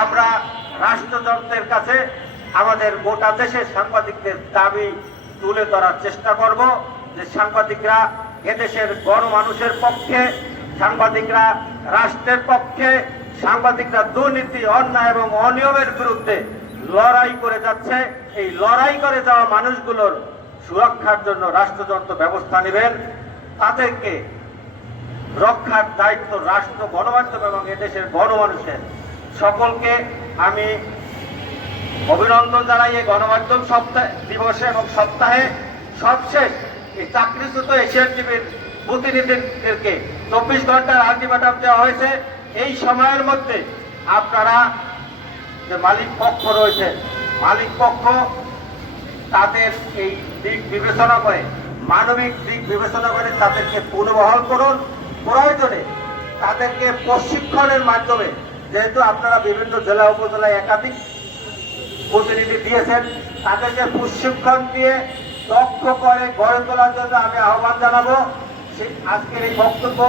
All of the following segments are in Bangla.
আমরা রাষ্ট্রযন্ত্রের কাছে আমাদের গোটা দেশের সাংবাদিকদের দাবি তুলে ধরার চেষ্টা করব যে সাংবাদিকরা এদেশের গণমানুষের পক্ষে, সাংবাদিকরা রাষ্ট্রের পক্ষে, সাংবাদিকরা দুর্নীতি, অন্যায় এবং অনিয়মের বিরুদ্ধে লড়াই করে যাচ্ছে। এই লড়াই করে যাওয়া মানুষগুলোর সুরক্ষার জন্য রাষ্ট্রযন্ত্র ব্যবস্থা নেবেন। তাদেরকে রক্ষার দায়িত্ব রাষ্ট্র, গণমাধ্যম এবং এদেশের গণমানুষের। সকলকে আমি অভিনন্দন জানাই এই গণমাধ্যম সপ্তাহ দিবসে এবং সপ্তাহে সবশেষ এই চাকরিচ্যুত এশিয়ান টিভির প্রতিনিধিদেরকে 24 ঘন্টার আলটিমেটাম দেওয়া হয়েছে। এই সময়ের মধ্যে আপনারা যে মালিক পক্ষ রয়েছে, মালিক পক্ষ তাদের এই দিক বিবেচনা করে, মানবিক দিক বিবেচনা করে তাদেরকে পুনর্বহাল করুন। প্রয়োজনে তাদেরকে প্রশিক্ষণের মাধ্যমে, যেহেতু আপনারা বিভিন্ন জেলা উপজেলায় একাধিক প্রতিনিধি দিয়েছেন, তাদেরকে প্রশিক্ষণ দিয়ে দক্ষ করে গড়ে তোলার জন্য আমি আহ্বান জানাবো। আজকের এই বক্তব্য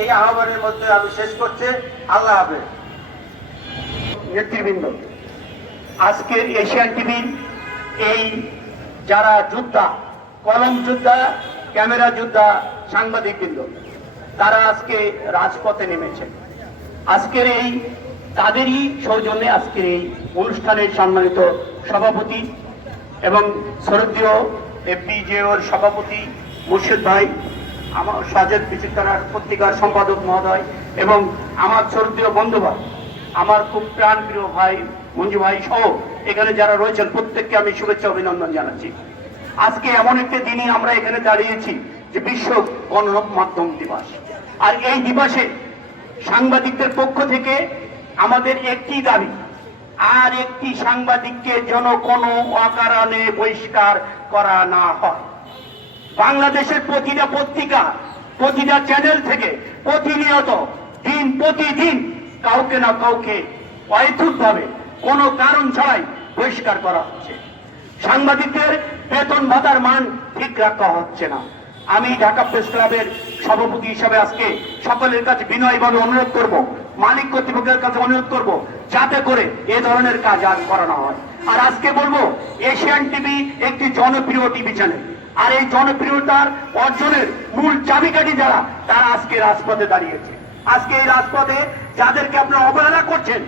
এই আহ্বানের মধ্যে আমি শেষ করছি। আল্লাহ হাফেজ। নেতৃবৃন্দ, আজকের এশিয়ান টিভির এই যারা যোদ্ধা, কলম যোদ্ধা, ক্যামেরা যোদ্ধা, সাংবাদিকবৃন্দ, তারা আজকে রাজপথে নেমেছেন। আজকের এই তাদেরই সৌজন্যে আজকের এই অনুষ্ঠানের সম্মানিত সভাপতি এবং শ্রদ্ধেয় এফবিজেওর সভাপতি মুর্শিদ ভাই, আমার সাজেদ বিচিত্রার পত্রিকার সম্পাদক মহোদয় এবং আমার শ্রদ্ধেয় বন্ধুভাই, আমার খুব প্রাণপ্রিয় ভাই মঞ্জু ভাই সহ এখানে যারা রয়েছেন প্রত্যেককে আমি শুভেচ্ছা অভিনন্দন জানাচ্ছি। আজকে এমন একটি দিনই আমরা এখানে দাঁড়িয়েছি যে বিশ্ব গণমাধ্যম দিবস। আর এই দিবসে সাংবাদিকদের পক্ষ থেকে আমাদের একটি দাবি, আর একটি সাংবাদিককে যেন কোনো অকারণে বহিষ্কার করা না হয়। বাংলাদেশের প্রতিটা পত্রিকা, প্রতিটা চ্যানেল থেকে প্রতিনিয়ত দিন প্রতিদিন কাউকে না কাউকে অহেতুকভাবে কোনো কারণ ছাড়াই বহিষ্কার করা হচ্ছে। সাংবাদিকদের বেতন ভাতার মান ঠিক রাখা হচ্ছে না। আমি ঢাকা প্রেস ক্লাবের সভাপতি হিসাবে আজকে সকলের কাছে বিনয়ভাবে অনুরোধ করব, মালিক কর্তৃপক্ষের কাছে অনুরোধ করব, যাতে করে এ ধরনের কাজ আর করানো হয়। আর আজকে বলবো, এশিয়ান টিভি একটি জনপ্রিয় টিভি চ্যানেল। আর এই জনপ্রিয়তার অর্জনের মূল চাবিকাঠি যারা, তারা আজকে রাজপথে দাঁড়িয়েছে। আজকে এই রাজপথে যাদেরকে আপনারা অবহেলা করছেন,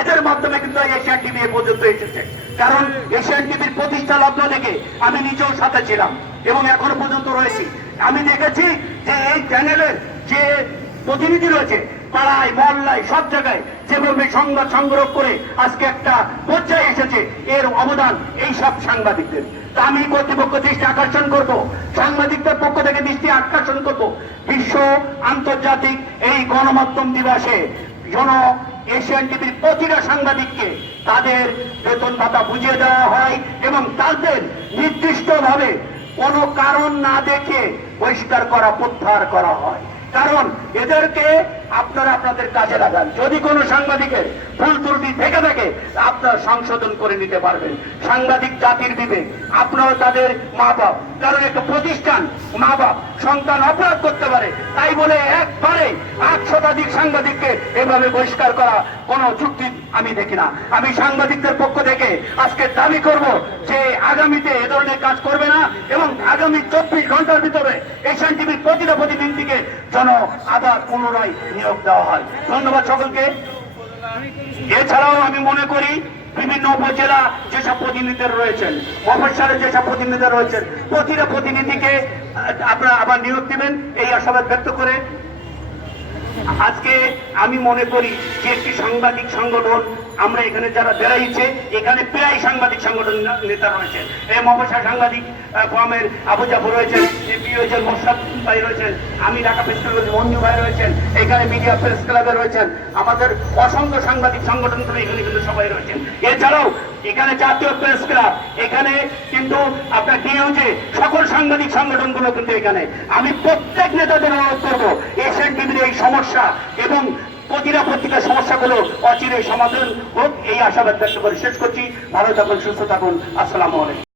এদের মাধ্যমে কিন্তু এশিয়ান টিভি এ পর্যন্ত এসেছে। কারণ এশিয়ান টিভির প্রতিষ্ঠা লগ্ন থেকে আমি নিজেও সাথে ছিলাম এবং এখনো পর্যন্ত রয়েছি। আমি দেখেছি যে এই চ্যানেলের যে প্রতিনিধি রয়েছে পাড়ায় মহল্লায় সব জায়গায় যেভাবে সংবাদ সংগ্রহ করে আজকে একটা পর্যায়ে এসেছে, এর অবদান এই সব সাংবাদিকদের। তা আমি কর্তৃপক্ষ দৃষ্টি আকর্ষণ করব, সাংবাদিকদের পক্ষ থেকে দৃষ্টি আকর্ষণ করব, বিশ্ব আন্তর্জাতিক এই গণমাধ্যম দিবসে যেন এশিয়ান টিভির প্রতিটা সাংবাদিককে তাদের বেতন ভাতা বুঝিয়ে দেওয়া হয় এবং তাদের নির্দিষ্টভাবে কোনো কারণ না দেখে বহিষ্কার করা, প্রত্যাহার করা হয়। কারণ এদেরকে আপনারা আপনাদের কাজে লাগান। যদি কোনো সাংবাদিকের ভুল ত্রুটি থেকে থাকে আপনারা সংশোধন করে নিতে পারবেন। সাংবাদিক জাতির বিবেক, আপনারা তাদের মা বাপ। কারণ একটা প্রতিষ্ঠান, মা বাপ, সন্তান অপরাধ করতে পারে, তাই বলে একবারে 8 শতাধিক সাংবাদিককে এভাবে বহিষ্কার করা কোনো যুক্তি আমি দেখি না। আমি সাংবাদিকদের পক্ষ থেকে আজকে দাবি করব যে আগামীতে এ ধরনের কাজ করবে না এবং আগামী 24 ঘন্টার ভিতরে এশিয়ান টিভির প্রতিটা প্রতিনিধিকে যেন আবার পুনরায় নিয়োগ দেওয়া হয়। ধন্যবাদ সকলকে। এছাড়াও আমি মনে করি বিভিন্ন উপজেলা যেসব প্রতিনিধিরা রয়েছেন, মফস্বলে যেসব প্রতিনিধিরা রয়েছেন, প্রতিটা প্রতিনিধিকে আপনারা আবার নিয়োগ দিবেন এই আশাবাদ ব্যক্ত করে আজকে আমি মনে করি যে একটি সাংবাদিক সংগঠন আমরা এখানে যারা বেড়াইছে, এখানে প্রায় সাংবাদিক সংগঠন নেতা রয়েছেন। এই মফস্বল সাংবাদিক ফোরামের আবু জাফর রয়েছেন, মোর্শাদ ভাই রয়েছেন, আমি ঢাকা প্রেস ক্লাবের মঞ্জু ভাই রয়েছেন, এখানে মিডিয়া প্রেস ক্লাবে রয়েছেন, আমাদের অসংখ্য সাংবাদিক সংগঠনগুলো এখানে কিন্তু সবাই রয়েছেন। এছাড়াও এখানে জাতীয় প্রেস ক্লাব, এখানে কিন্তু আপনার ডিইউজে সকল সাংবাদিক সংগঠনগুলো কিন্তু এখানে। আমি প্রত্যেক নেতাদের অনুরোধ করবো এশিয়ান টিভির এই সমস্যা এবং প্রতিটা পত্রিকার সমস্যাগুলো অচিরে সমাধান হোক, এই আশাবাদ ব্যক্ত করে শেষ করছি। ভালো থাকুন, সুস্থ থাকুন। আসসালামু আলাইকুম।